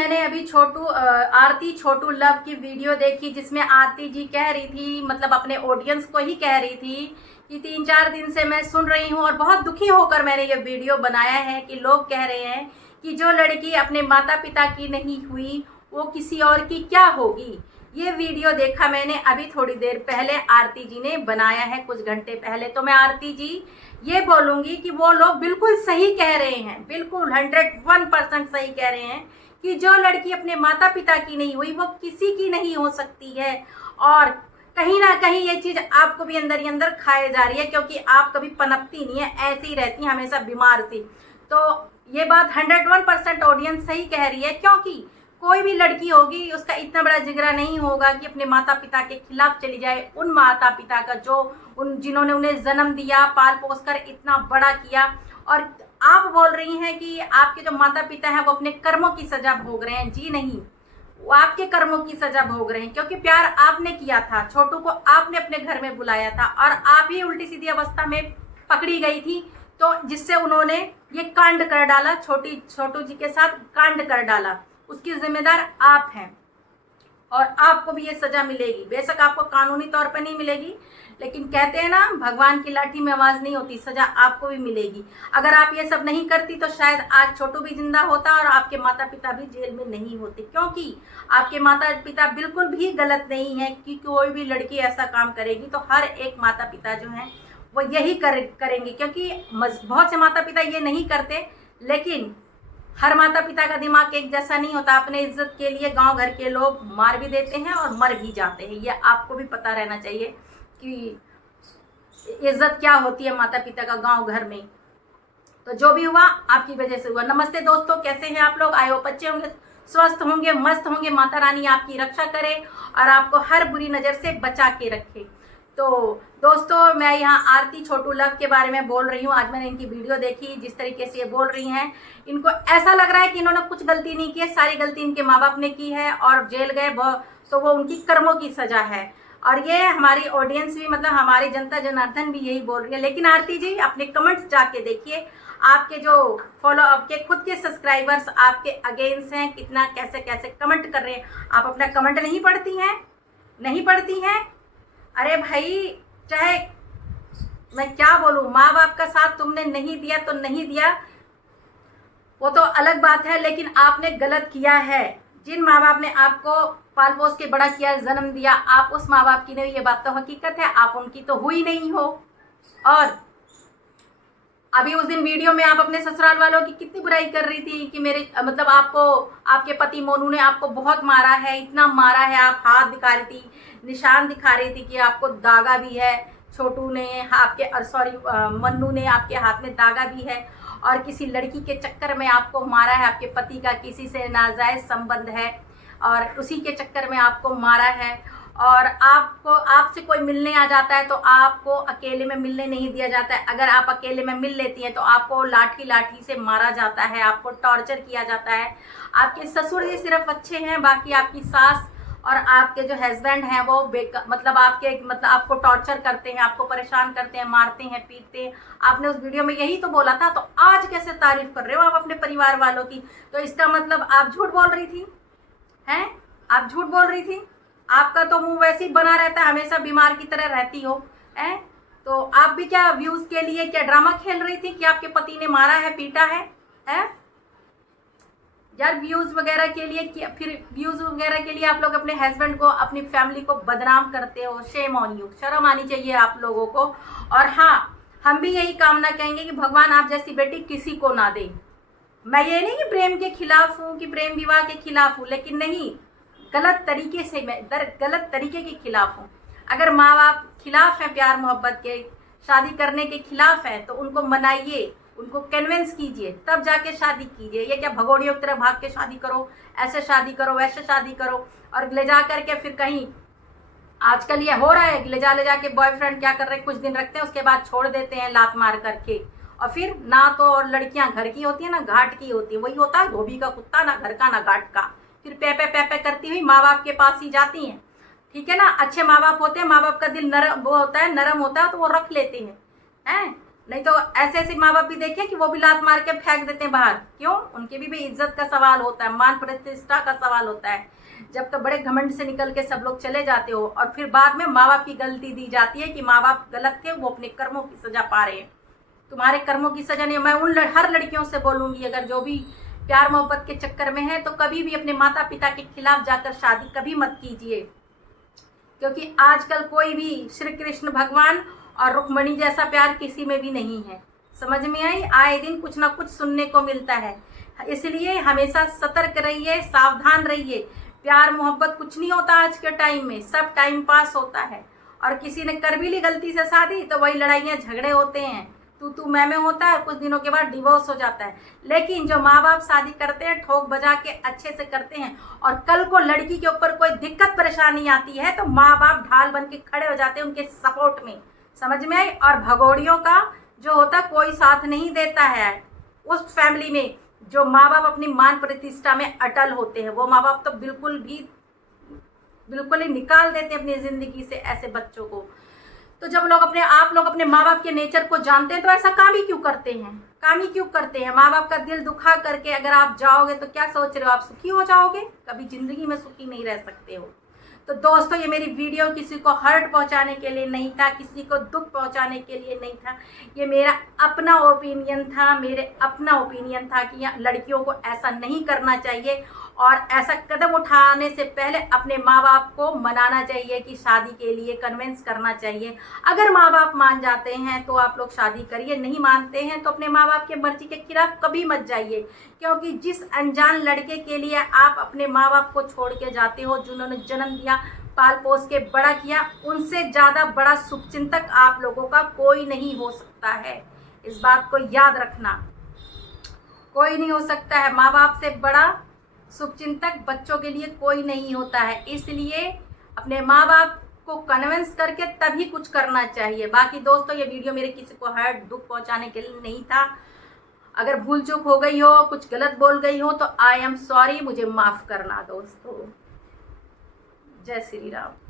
मैंने अभी आरती छोटू लव की वीडियो देखी, जिसमें आरती जी कह रही थी, मतलब अपने ऑडियंस को ही कह रही थी कि 3-4 दिन से मैं सुन रही हूँ और बहुत दुखी होकर मैंने ये वीडियो बनाया है कि लोग कह रहे हैं कि जो लड़की अपने माता पिता की नहीं हुई वो किसी और की क्या होगी। ये वीडियो देखा मैंने अभी थोड़ी देर पहले, आरती जी ने बनाया है कुछ घंटे पहले। तो मैं आरती जी ये बोलूँगी कि वो लोग बिल्कुल सही कह रहे हैं, बिल्कुल 101% सही कह रहे हैं कि जो लड़की अपने माता पिता की नहीं हुई वो किसी की नहीं हो सकती है। और कहीं ना कहीं ये चीज़ आपको भी अंदर ही अंदर खाए जा रही है, क्योंकि आप कभी पनपती नहीं है, ऐसी ही रहती हैं हमेशा बीमार सी। तो ये बात 101% ऑडियंस सही कह रही है, क्योंकि कोई भी लड़की होगी उसका इतना बड़ा जिगरा नहीं होगा कि अपने माता पिता के खिलाफ चली जाए, उन माता पिता का जो जिन्होंने उन्हें जन्म दिया, पाल पोस कर इतना बड़ा किया। और आप बोल रही हैं कि आपके जो माता पिता हैं वो अपने कर्मों की सजा भोग रहे हैं। जी नहीं, वो आपके कर्मों की सजा भोग रहे हैं, क्योंकि प्यार आपने किया था, छोटू को आपने अपने घर में बुलाया था और आप ही उल्टी सीधी अवस्था में पकड़ी गई थी, तो जिससे उन्होंने ये कांड कर डाला, छोटू जी के साथ कांड कर डाला। उसकी जिम्मेदार आप हैं और आपको भी ये सजा मिलेगी। बेशक आपको कानूनी तौर पर नहीं मिलेगी, लेकिन कहते हैं ना, भगवान की लाठी में आवाज नहीं होती, सजा आपको भी मिलेगी। अगर आप ये सब नहीं करती तो शायद आज छोटू भी जिंदा होता और आपके माता पिता भी जेल में नहीं होते, क्योंकि आपके माता पिता बिल्कुल भी गलत नहीं है कि कोई भी लड़की ऐसा काम करेगी तो हर एक माता पिता जो है वो यही करेंगे, क्योंकि बहुत से माता पिता ये नहीं करते, लेकिन हर माता पिता का दिमाग एक जैसा नहीं होता। अपने इज्जत के लिए गांव घर के लोग मार भी देते हैं और मर भी जाते हैं। ये आपको भी पता रहना चाहिए कि इज्जत क्या होती है माता पिता का गांव घर में। तो जो भी हुआ आपकी वजह से हुआ। नमस्ते दोस्तों, कैसे हैं आप लोग? आए हो बच्चे होंगे, स्वस्थ होंगे, मस्त होंगे। माता रानी आपकी रक्षा करे और आपको हर बुरी नज़र से बचा के रखे। तो दोस्तों, मैं यहाँ आरती छोटू लव के बारे में बोल रही हूँ। आज मैंने इनकी वीडियो देखी, जिस तरीके से ये बोल रही हैं, इनको ऐसा लग रहा है कि इन्होंने कुछ गलती नहीं की है, सारी गलती इनके माँ बाप ने की है और जेल गए तो वो उनकी कर्मों की सजा है। और ये हमारी ऑडियंस भी, मतलब हमारी जनता जनार्दन भी यही बोल रही है। लेकिन आरती जी, अपने कमेंट्स जाके देखिए, आपके जो आपके खुद के सब्सक्राइबर्स आपके अगेंस्ट हैं, कितना कैसे कैसे कमेंट कर रहे हैं। आप अपना कमेंट नहीं पढ़ती हैं? नहीं पढ़ती हैं? अरे भाई, चाहे मैं क्या बोलूँ, माँ बाप का साथ तुमने नहीं दिया तो नहीं दिया, वो तो अलग बात है, लेकिन आपने गलत किया है। जिन माँ बाप ने आपको पाल पोस के बड़ा किया, जन्म दिया, आप उस माँ बाप की नहीं, ये बात तो हकीकत है, आप उनकी तो हुई नहीं हो। और अभी उस दिन वीडियो में आप अपने ससुराल वालों की कितनी बुराई कर रही थी कि मेरे मतलब आपको, आपके पति मोनू ने आपको बहुत मारा है, इतना मारा है। आप हाथ दिखा रही थी, निशान दिखा रही थी कि आपको दागा भी है, छोटू ने आपके मन्नू ने आपके हाथ में दागा भी है, और किसी लड़की के चक्कर में आपको मारा है। आपके पति का किसी से नाजायज संबंध है और उसी के चक्कर में आपको मारा है। और आपसे कोई मिलने आ जाता है तो आपको अकेले में मिलने नहीं दिया जाता है। अगर आप अकेले में मिल लेती हैं तो आपको लाठी से मारा जाता है, आपको टॉर्चर किया जाता है। आपके ससुर जी सिर्फ अच्छे हैं, बाकी आपकी सास और आपके जो हस्बैंड हैं वो मतलब आपको टॉर्चर करते हैं, आपको परेशान करते हैं, मारते हैं, पीटते हैं। आपने उस वीडियो में यही तो बोला था, तो आज कैसे तारीफ कर रहे हो आप अपने परिवार वालों की? तो इसका मतलब आप झूठ बोल रही थी, हैं? आप झूठ बोल रही थी। आपका तो मुंह वैसे ही बना रहता है, हमेशा बीमार की तरह रहती हो, हैं? तो आप भी क्या व्यूज के लिए क्या ड्रामा खेल रही थी कि आपके पति ने मारा है, पीटा है, हैं? यार, व्यूज वगैरह के लिए, फिर व्यूज वगैरह के लिए आप लोग अपने हस्बैंड को, अपनी फैमिली को बदनाम करते हो। शेम ऑन यू, शर्म आनी चाहिए आप लोगों को। और हाँ, हम भी यही कामना कहेंगे कि भगवान आप जैसी बेटी किसी को ना दे। मैं ये नहीं कि प्रेम के खिलाफ हूँ, कि प्रेम विवाह के खिलाफ हूँ, लेकिन नहीं, गलत तरीके से मैं गलत तरीके के खिलाफ हूँ। अगर माँ बाप खिलाफ हैं प्यार मोहब्बत के, शादी करने के खिलाफ हैं, तो उनको मनाइए, उनको कन्विंस कीजिए, तब जाके शादी कीजिए। ये क्या भगोड़ियों की तरह भाग के शादी करो, ऐसे शादी करो, वैसे शादी करो, और ले जा करके फिर कहीं, आजकल ये हो रहा है कि ले जा के बॉयफ्रेंड क्या कर रहे हैं, कुछ दिन रखते हैं, उसके बाद छोड़ देते हैं लात मार करके। और फिर ना तो, और लड़कियां घर की होती है ना घाट की होती है, वही होता है धोबी का कुत्ता, ना घर का ना घाट का। फिर पे करती हुई माँ बाप के पास ही जाती हैं, ठीक है ना। अच्छे माँ बाप होते हैं, माँ बाप का दिल नरम वो होता है, नरम होता है, तो वो रख लेते हैं, नहीं तो ऐसे ऐसे माँ बाप भी देखे कि वो भी लात मार के फेंक देते हैं बाहर। क्यों? उनके भी इज्जत का सवाल होता है, मान प्रतिष्ठा का सवाल होता है। जब तो बड़े घमंड से निकल के सब लोग चले जाते हो और फिर बाद में माँ बाप की गलती दी जाती है कि माँ बाप गलत थे, वो अपने कर्मों की सजा पा रहे हैं। तुम्हारे कर्मों की सजा नहीं। मैं उन हर लड़कियों से बोलूंगी, अगर जो भी प्यार मोहब्बत के चक्कर में है तो कभी भी अपने माता पिता के खिलाफ जाकर शादी कभी मत कीजिए, क्योंकि आजकल कोई भी श्री कृष्ण भगवान और रुक्मणी जैसा प्यार किसी में भी नहीं है। समझ में आई? आए दिन कुछ ना कुछ सुनने को मिलता है, इसलिए हमेशा सतर्क रहिए, सावधान रहिए। प्यार मोहब्बत कुछ नहीं होता आज के टाइम में, सब टाइम पास होता है। और किसी ने कर भी ली गलती से शादी तो वही लड़ाइयाँ झगड़े होते हैं, तू मैं होता है, कुछ दिनों के बाद डिवोर्स हो जाता है। लेकिन जो माँ बाप शादी करते हैं ठोक बजा के अच्छे से करते हैं, और कल को लड़की के ऊपर कोई दिक्कत परेशानी आती है तो माँ बाप ढाल बन के खड़े हो जाते हैं उनके सपोर्ट में। समझ में आई? और भगोड़ियों का जो होता कोई साथ नहीं देता है उस फैमिली में। जो माँ बाप अपनी मान प्रतिष्ठा में अटल होते हैं वो माँ बाप तो बिल्कुल ही निकाल देते हैं अपनी जिंदगी से ऐसे बच्चों को। तो जब आप लोग अपने माँ बाप के नेचर को जानते हैं तो ऐसा काम ही क्यों करते हैं? माँ बाप का दिल दुखा करके अगर आप जाओगे तो क्या सोच रहे हो आप सुखी हो जाओगे? कभी जिंदगी में सुखी नहीं रह सकते हो। तो दोस्तों, ये मेरी वीडियो किसी को हर्ट पहुंचाने के लिए नहीं था, किसी को दुख पहुंचाने के लिए नहीं था। ये मेरा अपना ओपिनियन था कि लड़कियों को ऐसा नहीं करना चाहिए, और ऐसा कदम उठाने से पहले अपने माँ बाप को मनाना चाहिए कि शादी के लिए कन्विंस करना चाहिए। अगर माँ बाप मान जाते हैं तो आप लोग शादी करिए, नहीं मानते हैं तो अपने माँ बाप के मर्जी के खिलाफ कभी मत जाइए, क्योंकि जिस अनजान लड़के के लिए आप अपने माँ बाप को छोड़ के जाते हो, जिन्होंने जन्म दिया, पाल पोस के बड़ा किया, उनसे ज़्यादा बड़ा शुभचिंतक आप लोगों का कोई नहीं हो सकता है। इस बात को याद रखना, कोई नहीं हो सकता है। माँ बाप से बड़ा शुभचिंतक बच्चों के लिए कोई नहीं होता है। इसलिए अपने माँ बाप को कन्विंस करके तभी कुछ करना चाहिए। बाकी दोस्तों, ये वीडियो मेरे किसी को हर्ट दुख पहुंचाने के लिए नहीं था। अगर भूल चूक हो गई हो, कुछ गलत बोल गई हो तो आई एम सॉरी, मुझे माफ़ करना दोस्तों। जय श्री राम।